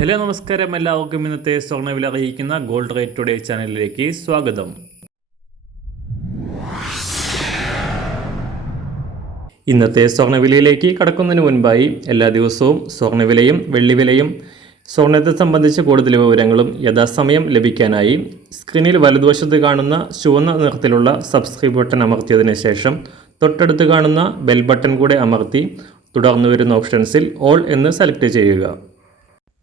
Hello നമസ്കാരം, എല്ലാവർക്കും ഇന്നത്തെ സ്വർണ്ണവില അറിയിക്കുന്ന ഗോൾഡ് റേറ്റ് ടുഡേ ചാനലിലേക്ക് സ്വാഗതം. ഇന്നത്തെ സ്വർണ്ണവിലയിലേക്ക് കടക്കുന്നതിന് മുൻപായി എല്ലാ ദിവസവും സ്വർണ്ണവിലയും വെള്ളിവിലയും സ്വർണ്ണത്തെ സംബന്ധിച്ച കൂടുതൽ വിവരങ്ങളും യഥാസമയം ലഭിക്കാനായി സ്ക്രീനിൽ വലതുവശത്ത് കാണുന്ന ചുവന്ന നിറത്തിലുള്ള സബ്സ്ക്രൈബ് ബട്ടൺ അമർത്തിയതിനു ശേഷം തൊട്ടടുത്ത് കാണുന്ന ബെൽ ബട്ടൺ കൂടെ അമർത്തി തുടർന്ന് വരുന്ന ഓപ്ഷൻസിൽ ഓൾ എന്ന് സെലക്ട് ചെയ്യുക.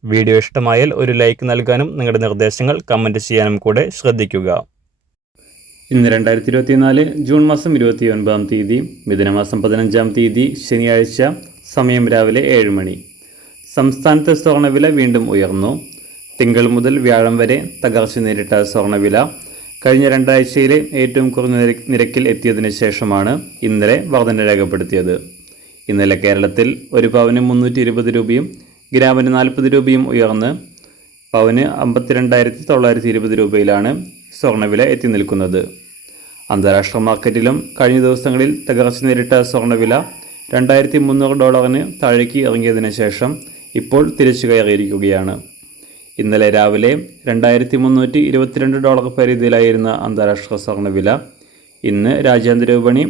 വീഡിയോ ഇഷ്ടമായാൽ ഒരു ലൈക്ക് നൽകാനും നിങ്ങളുടെ നിർദ്ദേശങ്ങൾ കമൻറ്റ് ചെയ്യാനും കൂടെ ശ്രദ്ധിക്കുക. ഇന്ന് 2024 ജൂൺ മാസം 29-ാം തീയതി, മിഥുനമാസം 15-ാം തീയതി, ശനിയാഴ്ച. സമയം രാവിലെ 7 മണി. സംസ്ഥാനത്തെ സ്വർണ്ണവില വീണ്ടും ഉയർന്നു. തിങ്കൾ മുതൽ വ്യാഴം വരെ തകർച്ച നേരിട്ട സ്വർണ്ണവില കഴിഞ്ഞ രണ്ടാഴ്ചയിലെ ഏറ്റവും കുറഞ്ഞ നിരക്കിൽ എത്തിയതിനു ശേഷമാണ് ഇന്നലെ വർധന രേഖപ്പെടുത്തിയത്. ഇന്നലെ കേരളത്തിൽ ഒരു പവന് 320 രൂപയും ഗ്രാമിന് 40 രൂപയും ഉയർന്ന് പവന് 52,920 രൂപയിലാണ് സ്വർണ്ണവില എത്തി നിൽക്കുന്നത്. അന്താരാഷ്ട്ര മാർക്കറ്റിലും കഴിഞ്ഞ ദിവസങ്ങളിൽ തകർച്ച നേരിട്ട സ്വർണ്ണവില $2,300 താഴേക്ക് ഇറങ്ങിയതിനു ശേഷം ഇപ്പോൾ തിരിച്ചു കയറിയിരിക്കുകയാണ്. ഇന്നലെ രാവിലെ $2,322 പരിധിയിലായിരുന്ന അന്താരാഷ്ട്ര സ്വർണ്ണവില ഇന്ന് രാജ്യാന്തര വിപണി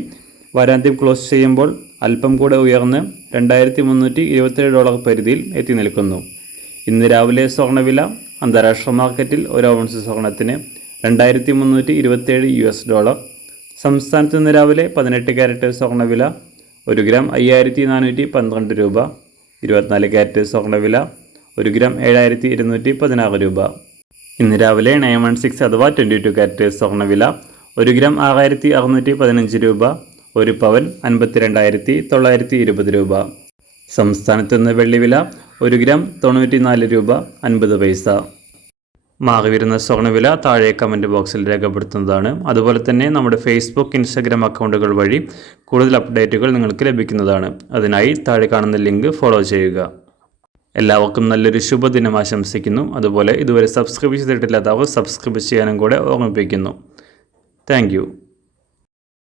വാരാന്ത്യം ക്ലോസ് ചെയ്യുമ്പോൾ അല്പം കൂടെ ഉയർന്ന് $2,327 പരിധിയിൽ എത്തി നിൽക്കുന്നു. ഇന്ന് രാവിലെ സ്വർണ്ണവില അന്താരാഷ്ട്ര മാർക്കറ്റിൽ ഒരു ഔൺസ് സ്വർണ്ണത്തിന് $2,327. സംസ്ഥാനത്ത് ഇന്ന് രാവിലെ 18 ക്യാരറ്റ് സ്വർണ്ണവില 1 ഗ്രാം 5,412 രൂപ. 24 ക്യാരറ്റ് സ്വർണ്ണവില 1 ഗ്രാം 7,216 രൂപ. ഇന്ന് രാവിലെ 916 അഥവാ 22 ക്യാരറ്റ് സ്വർണ്ണവില 1 ഗ്രാം 6,615 രൂപ. 1 പവൻ 52,920 രൂപ. സംസ്ഥാനത്ത് നിന്ന് വെള്ളിവില 1 ഗ്രാം 94 രൂപ 50 പൈസ. മാറിവരുന്ന സ്വർണ്ണവില താഴെ കമൻറ്റ് ബോക്സിൽ രേഖപ്പെടുത്തുന്നതാണ്. അതുപോലെ തന്നെ നമ്മുടെ ഫേസ്ബുക്ക്, ഇൻസ്റ്റാഗ്രാം അക്കൗണ്ടുകൾ വഴി കൂടുതൽ അപ്ഡേറ്റുകൾ നിങ്ങൾക്ക് ലഭിക്കുന്നതാണ്. അതിനായി താഴെ കാണുന്ന ലിങ്ക് ഫോളോ ചെയ്യുക. എല്ലാവർക്കും നല്ലൊരു ശുഭദിനം ആശംസിക്കുന്നു. അതുപോലെ ഇതുവരെ സബ്സ്ക്രൈബ് ചെയ്തിട്ടില്ലാത്തവർ സബ്സ്ക്രൈബ് ചെയ്യാനും കൂടെ ഓർമ്മിപ്പിക്കുന്നു. താങ്ക്